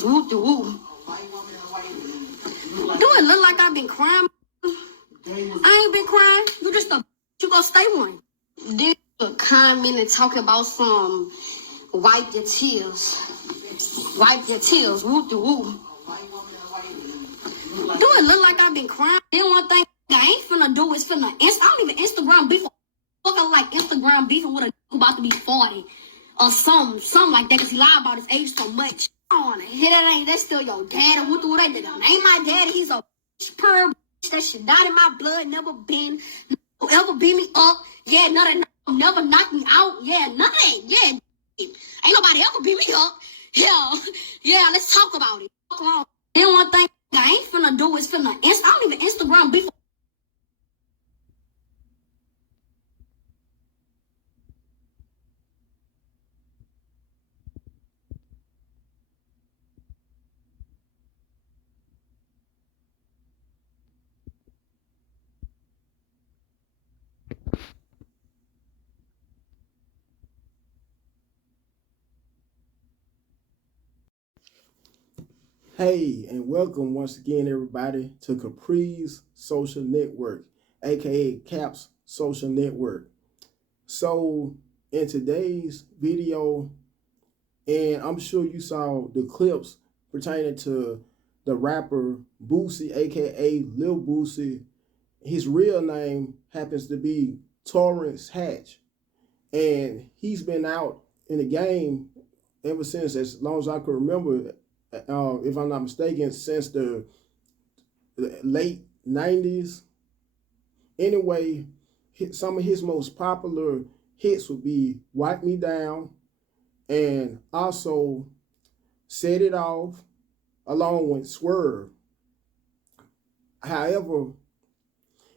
tears, whoop de whoop. Do it look like I've been crying? I ain't been crying. You just you gonna stay one. This comment and talking about some wipe your tears. Wipe your tears, whoop de whoop. Do it look like I've been crying? Then one thing I ain't finna do is I don't even Instagram beef. Fucking like Instagram beefing with a who about to be 40 or something like that, because he lied about his age so much. I don't wanna hear that. That's still your daddy. What do they do? Ain't my daddy. He's a pure bitch. That shit not in my blood. Never been. Ever beat me up. Yeah, nothing. Never knocked me out. Yeah, nothing. Yeah, ain't nobody ever beat me up. Yeah. Let's talk about it. Then one thing I ain't finna do is I don't even Instagram beef. Hey, and welcome once again, everybody, to Capri's Social Network, aka Cap's Social Network. So, in today's video, and I'm sure you saw the clips pertaining to the rapper Boosie, aka Lil Boosie. His real name happens to be Torrance Hatch, and he's been out in the game ever since, as long as I can remember. If I'm not mistaken, since the late 90s. Anyway, some of his most popular hits would be Wipe Me Down and also Set It Off, along with Swerve. However,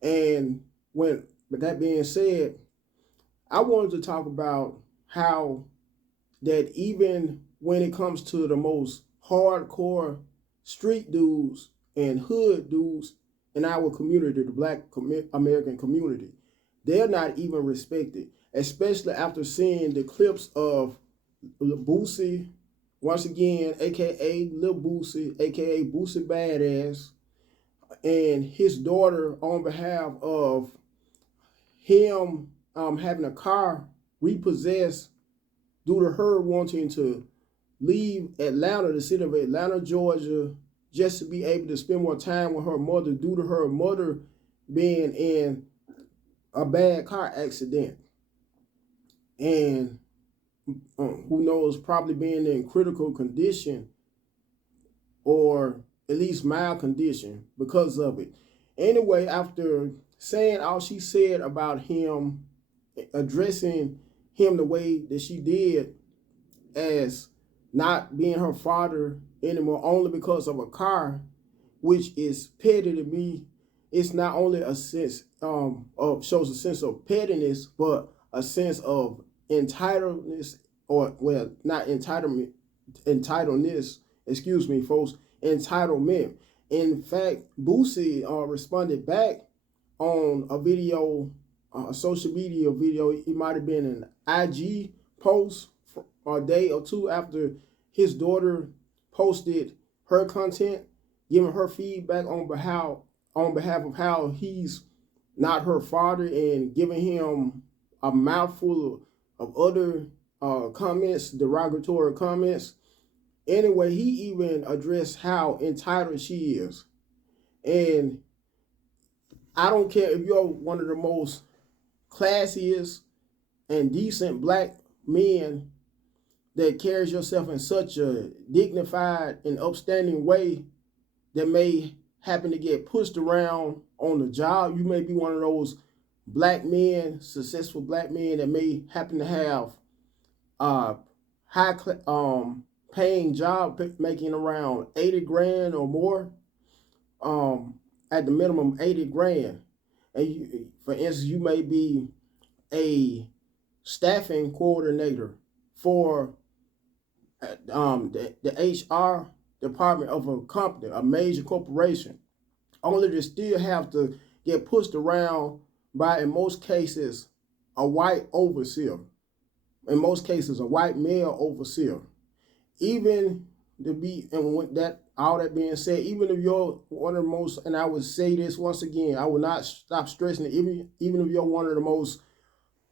with that being said, I wanted to talk about how that even when it comes to the most hardcore street dudes and hood dudes in our community, the Black American community, they're not even respected, especially after seeing the clips of Boosie, once again, aka Lil Boosie, aka Boosie Badass, and his daughter, on behalf of him having a car repossessed due to her wanting to leave Atlanta, the city of Atlanta, Georgia, just to be able to spend more time with her mother due to her mother being in a bad car accident. And who knows, probably being in critical condition or at least mild condition because of it. Anyway, after saying all she said about him, addressing him the way that she did as not being her father anymore only because of a car, which is petty to me. It's not only a sense shows a sense of pettiness, but a sense of entitledness, or well, not entitlement, entitleness. Excuse me, folks. Entitlement. In fact, Boosie responded back on a video, a social media video. It might have been an IG post a day or two after his daughter posted her content, giving her feedback on behalf of how he's not her father, and giving him a mouthful of other comments, derogatory comments. Anyway, he even addressed how entitled she is. And I don't care if you're one of the most classiest and decent Black men that carries yourself in such a dignified and upstanding way that may happen to get pushed around on the job. You may be one of those Black men, successful Black men that may happen to have high paying job, making around 80 grand or more, at the minimum 80 grand. And for instance, you may be a staffing coordinator for the HR department of a company, a major corporation, only to still have to get pushed around by, in most cases, a white overseer. In most cases, a white male overseer. Even to be, and with that, all that being said, even if you're one of the most, and I would say this once again, I will not stop stressing it, even if you're one of the most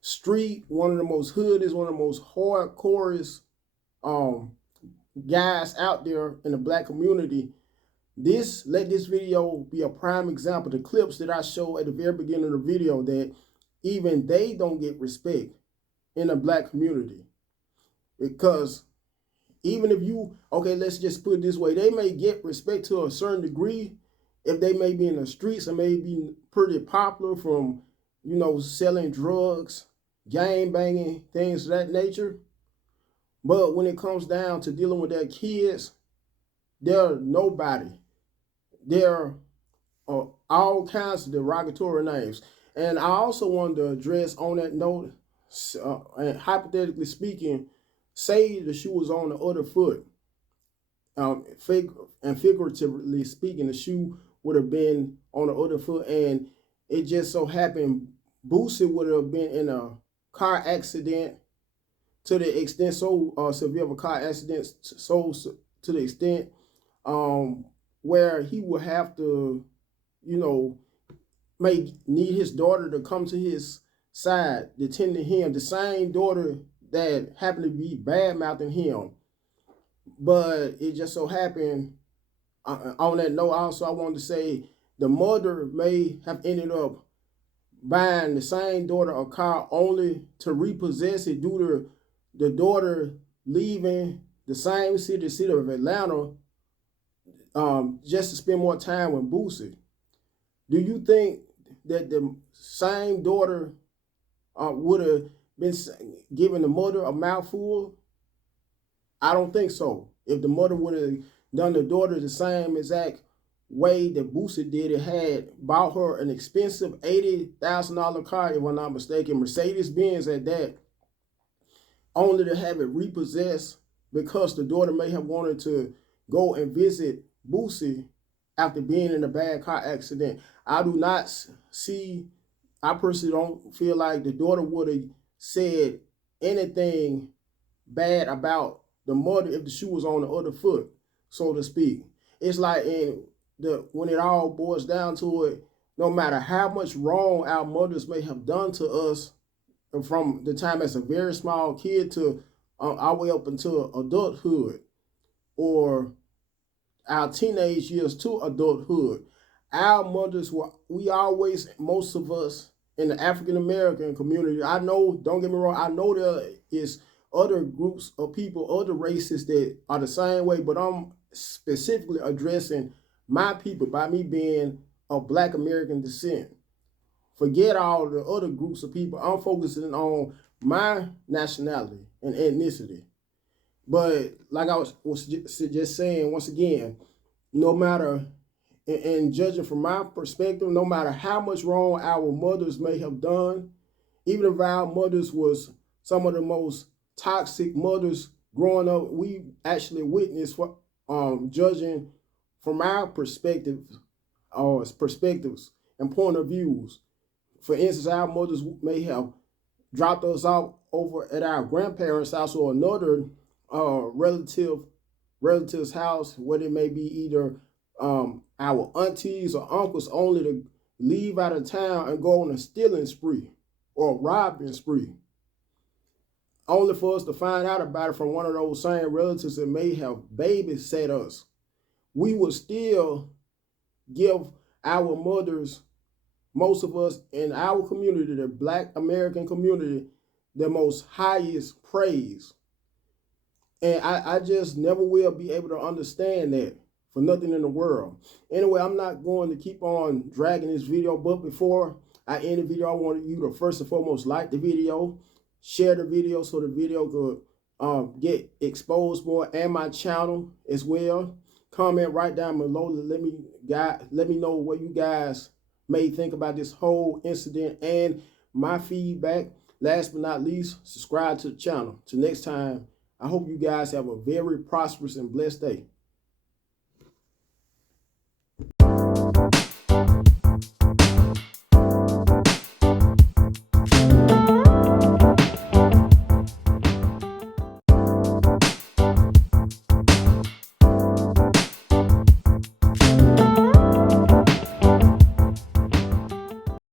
street, one of the most hoodest, one of the most hardcorest guys out there in the black community, let this video be a prime example. The clips that I showed at the very beginning of the video, that even they don't get respect in the black community. Because even if you, okay, let's just put it this way, they may get respect to a certain degree if they may be in the streets and may be pretty popular from, you know, selling drugs, gang banging, things of that nature. But when it comes down to dealing with their kids, they're nobody. They're all kinds of derogatory names. And I also wanted to address on that note, and hypothetically speaking, say the shoe was on the other foot. And figuratively speaking, the shoe would have been on the other foot, and it just so happened Boosie would have been in a car accident to the extent so severe of a car accident, so to the extent where he would have to, you know, may need his daughter to come to his side to tend to him, the same daughter that happened to be bad-mouthing him. But it just so happened, on that note also, I wanted to say the mother may have ended up buying the same daughter a car only to repossess it due to the daughter leaving the same city of Atlanta, just to spend more time with Boosie. Do you think that the same daughter would have been giving the mother a mouthful? I don't think so. If the mother would have done the daughter the same exact way that Boosie did, it had bought her an expensive $80,000 car, if I'm not mistaken, Mercedes-Benz at that, only to have it repossessed because the daughter may have wanted to go and visit Boosie after being in a bad car accident. I personally don't feel like the daughter would have said anything bad about the mother if the shoe was on the other foot, so to speak. It's like when it all boils down to it, no matter how much wrong our mothers may have done to us from the time as a very small kid to our way up until adulthood, or our teenage years to adulthood, our mothers we always, most of us in the African American community, I know, don't get me wrong, I know there is other groups of people, other races that are the same way, but I'm specifically addressing my people by me being of Black American descent. Forget all the other groups of people. I'm focusing on my nationality and ethnicity. But like I was just saying, once again, no matter, and judging from my perspective, no matter how much wrong our mothers may have done, even if our mothers was some of the most toxic mothers growing up, we actually witnessed, judging from our perspectives and point of views. For instance, our mothers may have dropped us off over at our grandparents' house or another relative's house, where it may be either our aunties or uncles, only to leave out of town and go on a stealing spree or robbing spree, only for us to find out about it from one of those same relatives that may have babysat us. We would still give our mothers, most of us in our community, the Black American community, the most highest praise. And I just never will be able to understand that for nothing in the world. Anyway, I'm not going to keep on dragging this video, but before I end the video, I want you to first and foremost like the video, share the video so the video could get exposed more, and my channel as well. Comment right down below to let me know what you guys may think about this whole incident and my feedback. Last but not least, subscribe to the channel. Till next time, I hope you guys have a very prosperous and blessed day.